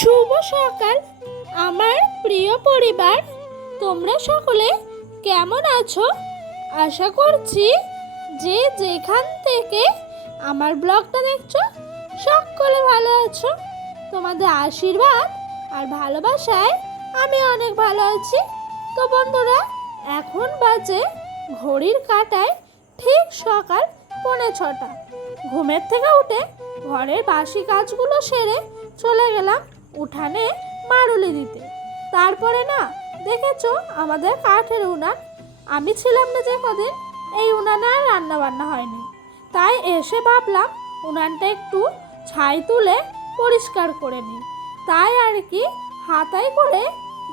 শুভ সকাল আমার প্রিয় পরিবার, তোমরা সকলে কেমন আছো? আশা করছি যে যেখান থেকে আমার ব্লগটা দেখছো সকলে ভালো আছো। তোমাদের আশীর্বাদ আর ভালোবাসায় আমি অনেক ভালো আছি। তো বন্ধুরা, এখন বাজে ঘড়ির কাঁটায় ঠিক সকাল 6:45। ঘুমের থেকে উঠে ঘরের বাসি কাজগুলো সেরে চলে গেলাম উঠানে মারুলি দিতে। তারপরে না দেখেছো আমাদের কাঠের উনান, আমি ছিলাম না যে কদিন, এই উনানে আর রান্না বান্না হয়নি। তাই এসে ভাবলাম উনানটা একটু ছাই তুলে পরিষ্কার করে নিই। তাই আর কি হাতায় করে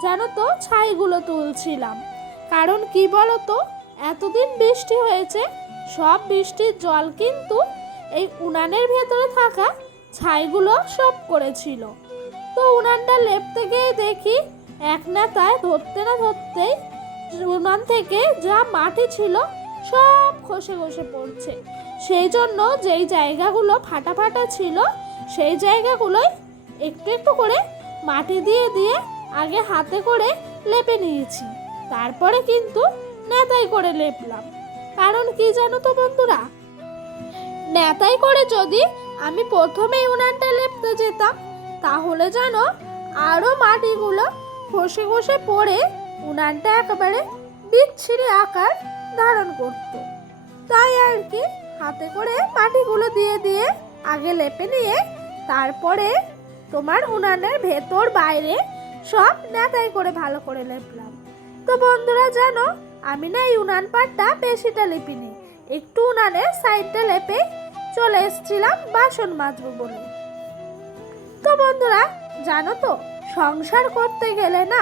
জানো তো ছাইগুলো তুলছিলাম। কারণ কি বলো তো, এতদিন বৃষ্টি হয়েছে, সব বৃষ্টির জল কিন্তু এই উনানের ভেতরে থাকা ছাইগুলো সব করেছিল। তো উনানটা লেপতে গিয়ে দেখি এক নেতায় ধরতে না ধরতেই উনান থেকে যা মাটি ছিল সব খসে খসে পড়ছে। সেই জন্য যেই জায়গাগুলো ফাটা ফাটা ছিল সেই জায়গাগুলোই একটু একটু করে মাটি দিয়ে দিয়ে আগে হাতে করে লেপে নিয়েছি। তারপরে কিন্তু নেতাই করে লেপলাম। কারণ কি জানো তো বন্ধুরা, নেতাই করে যদি আমি প্রথমেই উনানটা লেপতে যেতাম তাহলে যেন আরও মাটিগুলো খসে খসে পড়ে উনানটা একেবারে বিচ্ছিরি আকার ধারণ করত। তাই আর কি হাতে করে মাটিগুলো দিয়ে দিয়ে আগে লেপে নিয়ে তারপরে তোমার উনানের ভেতর বাইরে সব নেতাই করে ভালো করে লেপলাম। তো বন্ধুরা জানো, আমি না এই উনান পাটটা বেশিটা লেপিনি, একটু উনানের সাইডটা লেপে চলে এসেছিলাম বাসন মাজবো বলে। তো বন্ধুরা জানো তো, সংসার করতে গেলে না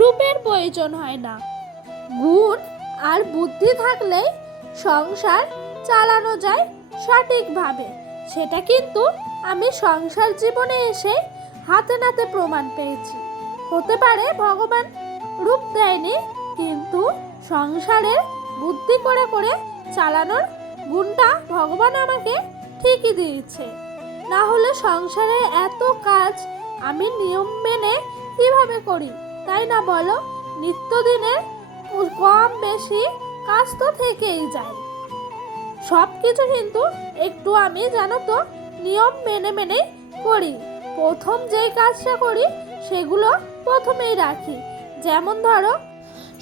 রূপের প্রয়োজন হয় না, গুণ আর বুদ্ধি থাকলেই সংসার চালানো যায় সঠিকভাবে। সেটা কিন্তু আমি সংসার জীবনে এসে হাতে নাতে প্রমাণ পেয়েছি। হতে পারে ভগবান রূপ দেয়নি, কিন্তু সংসারের বুদ্ধি করে করে চালানোর গুণটা ভগবান আমাকে ঠিকই দিয়েছে। না হলে সংসারের এত কাজ আমি নিয়ম মেনে কিভাবে করি, তাই না বলো? নিত্যদিনের কম বেশি কাজ তো থেকেই যায়। সব কিছু কিন্তু একটু আমি জানো তো নিয়ম মেনে মেনে করি। প্রথম যেই কাজটা করি সেগুলো প্রথমেই রাখি। যেমন ধরো,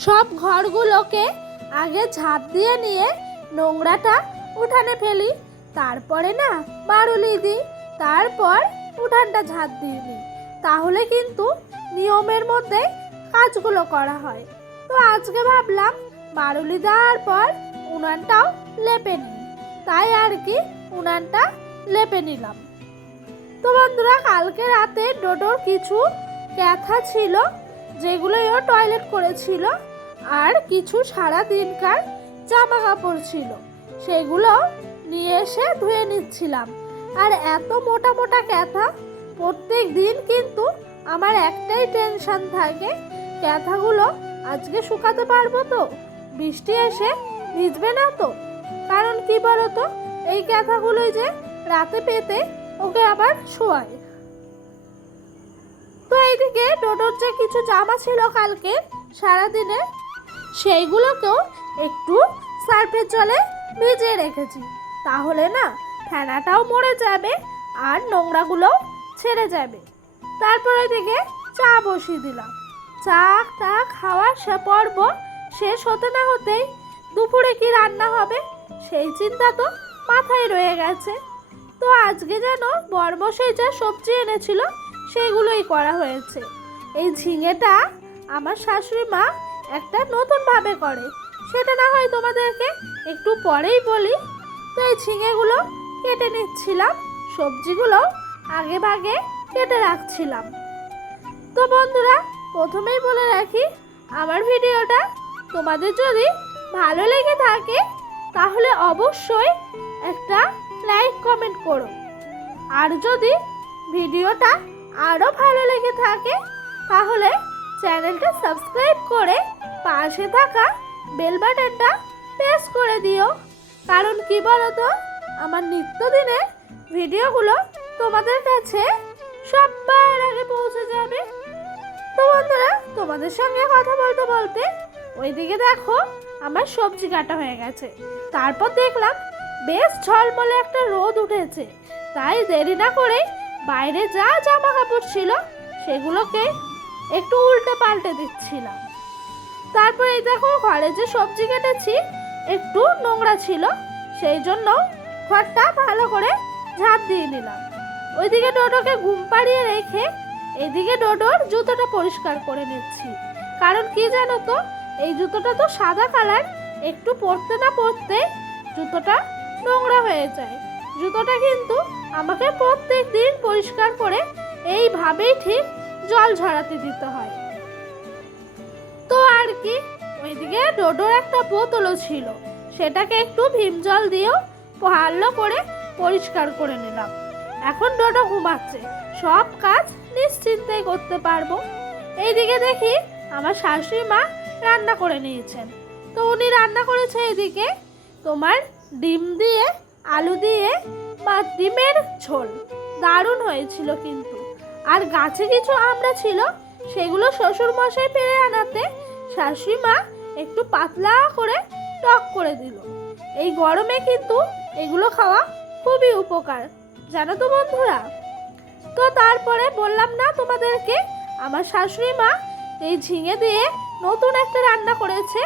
সব ঘরগুলোকে আগে ঝাঁপ দিয়ে নিয়ে নোংরাটা উঠানে ফেলি, তারপরে না মারুলি দিই, তারপর উঠানটা ঝাঁপ দিয়ে নিই। তাহলে কিন্তু নিয়মের মধ্যে কাজগুলো করা হয়। তো আজকে ভাবলাম মারুলি দেওয়ার পর উনানটাও লেপে নিই, তাই আর কি উনানটা লেপে নিলাম। তো বন্ধুরা, কালকে রাতে ডোডোর কিছু ক্যাথা ছিল যেগুলো ও টয়লেট করেছিল, আর কিছু সারা দিনকার জামা কাপড় ছিল, সেগুলো নিয়ে এসে ধুয়ে নিচ্ছিলাম। আর এত মোটা মোটা ক্যাথা, প্রত্যেক দিন কিন্তু আমার একটাই টেনশন থাকে, ক্যাথাগুলো আজকে শুকাতে পারবো তো, বৃষ্টি এসে ভিজবে না তো? কারণ কি বলতো, এই ক্যাথাগুলোই যে রাতে পেতে ওকে আবার শোয়ায়। তো এইদিকে ডোডোর যে কিছু জামা ছিল কালকে সারাদিনে, সেইগুলোকেও একটু সার্ফের জলে ভিজিয়ে রেখেছি। তাহলে না ফেনাটাও মরে যাবে আর নোংরাগুলোও ছেড়ে যাবে। তারপর এদিকে চা বসিয়ে দিলাম। চা খাওয়ার পর্ব শেষ হতে না হতেই দুপুরে কি রান্না হবে সেই চিন্তা তো মাথায় রয়ে গেছে। তো আজকে যেন বরমশাই যা সবজি এনেছিল সেগুলোই করা হয়েছে। এই ঝিঙেটা আমার শাশুড়ি মা একটা নতুনভাবে করে, সেটা না হয় তোমাদেরকে একটু পরেই বলি। তো এই ঝিঙেগুলো কেটে নিচ্ছিলাম, সবজিগুলো আগে ভাগে কেটে রাখছিলাম। তো বন্ধুরা, প্রথমেই বলে রাখি, আমার ভিডিওটা তোমাদের যদি ভালো লেগে থাকে তাহলে অবশ্যই একটা লাইক কমেন্ট করো। আর যদি ভিডিওটা আরও ভালো লেগে থাকে তাহলে চ্যানেলটা সাবস্ক্রাইব করে পাশে থাকা বেল বাটনটা প্রেস করে দিও। কারণ কি বলো তো, আমার নিত্যদিনের ভিডিওগুলো তোমাদের কাছে সবার আগে পৌঁছে যাবে। তো বন্ধুরা, তোমাদের সঙ্গে কথা বলতে বলতে ওইদিকে দেখো আমার সবজি কাটা হয়ে গেছে। তারপর দেখলাম বেশ ঝলমলে একটা রোদ উঠেছে, তাই দেরি না করে বাইরে যা জামা কাপড় ছিল সেগুলোকে একটু উল্টে পাল্টে দিচ্ছিলাম। তারপরে এই দেখো ঘরে যে সবজি কেটেছি একটু নোংরা ছিল, সেই জন্য ঘরটা ভালো করে ঝাঁপ দিয়ে নিলাম। ওইদিকে ডোডোকে ঘুম পাড়িয়ে রেখে এদিকে ডোডোর জুতোটা পরিষ্কার করে নিচ্ছি। কারণ কি জানো তো, এই জুতোটা তো সাদা কালার, একটু পরতে না পরতে জুতোটা নোংরা হয়ে যায়। জুতোটা কিন্তু আমাকে প্রত্যেক দিন পরিষ্কার করে এইভাবেই ঠিক জল ঝরাতে দিতে হয়। তো আর কি, ওইদিকে ডোডোর একটা বোতলও ছিল, সেটাকে একটু ভীম জল দিয়েও ভালো করে পরিষ্কার করে নিলাম। এখন ডোডো ঘুমাচ্ছে, সব কাজ নিশ্চিন্তে করতে পারবো। এইদিকে দেখি আমার শাশুড়ি মা রান্না করে নিয়েছেন। তো উনি রান্না করেছে এইদিকে তোমার ডিম দিয়ে আলু দিয়ে বা ডিমের ঝোল, দারুণ হয়েছিল কিন্তু। আর গাছে কিছু আমড়া ছিল, সেগুলো শ্বশুর মশাই পেরে আনাতে শাশুড়ি মা একটু পাতলা করে টক করে দিল। এই গরমে কিন্তু এগুলো খাওয়া খুবই উপকার, জানো তো বন্ধুরা। তো তারপরে বললাম না তোমাদেরকে, আমার শাশুড়ি মা এই ঝিঙে দিয়ে নতুন একটা রান্না করেছে।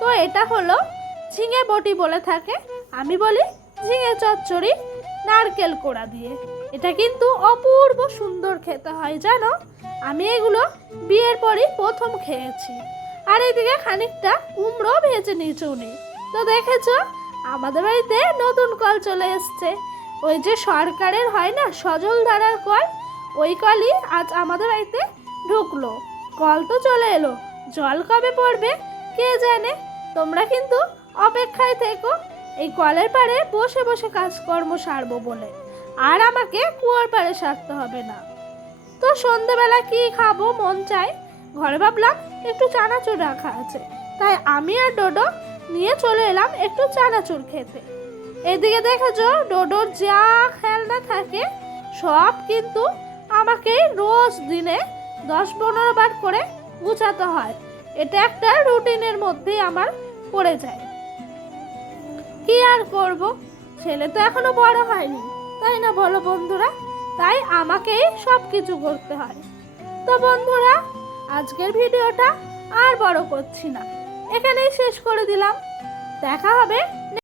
তো এটা হলো ঝিঙে বটি বলে থাকে, আমি বলি ঝিঙে চচ্চড়ি নারকেল কোড়া দিয়ে। এটা কিন্তু অপূর্ব সুন্দর খেতে হয় জানো। আমি এগুলো বিয়ের পরই প্রথম খেয়েছি। আর এইদিকে খানিকটা কুমড়ো ভেজে নিয়েছে উনি। তো দেখেছো আমাদের বাড়িতে নতুন কল চলে এসছে, ওই যে সরকারের হয় না সজল ধারার কল, ওই কলই আজ আমাদের বাড়িতে ঢুকলো। কল তো চলে এলো, জল কবে পড়বে কে জানে। তোমরা কিন্তু অপেক্ষায় থেকো, এই কলের পাড়ে বসে বসে কাজকর্ম সারবো বলে, আর আমাকে কুয়োর পাড়ে সারতে হবে না। তো সন্ধেবেলা কি খাবো মন চাই, ঘরে ভাবলাম একটু চানাচুর রাখা আছে, তাই আমি আর ডোডো নিয়ে চলে এলাম একটু চানাচুর খেতে। এদিকে দেখেছো ডোডোর যা খেলনা থাকে সব কিন্তু আমাকে রোজ দিনে 10-15 বার করে গুছাতে হয়। এটা একটা রুটিনের মধ্যেই আমার পড়ে যায়। কি আর করব, ছেলে তো এখনো বড় হয়নি, তাই না বলো বন্ধুরা, তাই আমাকেই সব কিছু করতে হয়। তো বন্ধুরা, আজকের ভিডিওটা আর বড় করছি না, এখানেই শেষ করে দিলাম। দেখা হবে